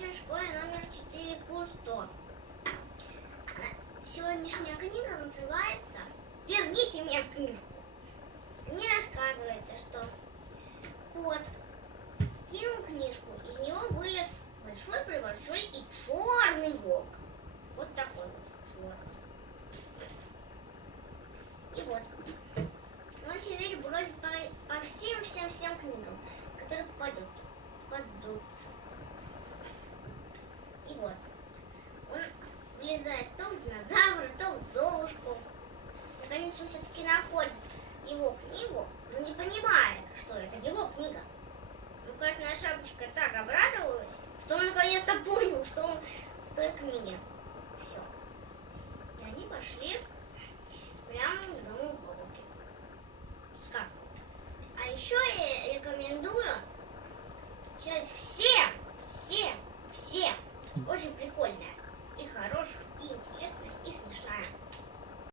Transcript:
Короче, в школе номер 4, курс 100. Сегодняшняя книга называется «Верните меня в книжку». Мне рассказывается, что кот скинул книжку, из него вылез большой-пребольшой и черный волк. Вот такой вот черный. И вот. Он теперь бродит по всем книгам, которые попадутся. И вот. Он влезает то в динозавра, то в Золушку. Наконец он все-таки находит его книгу, но не понимает, что это его книга. Ну, Красная Шапочка так обрадовалась, что он наконец-то понял, что он в той книге. Все. И они пошли прямо к дому бабушки. Сказку. А еще я рекомендую читать все. Очень прикольная и хорошая.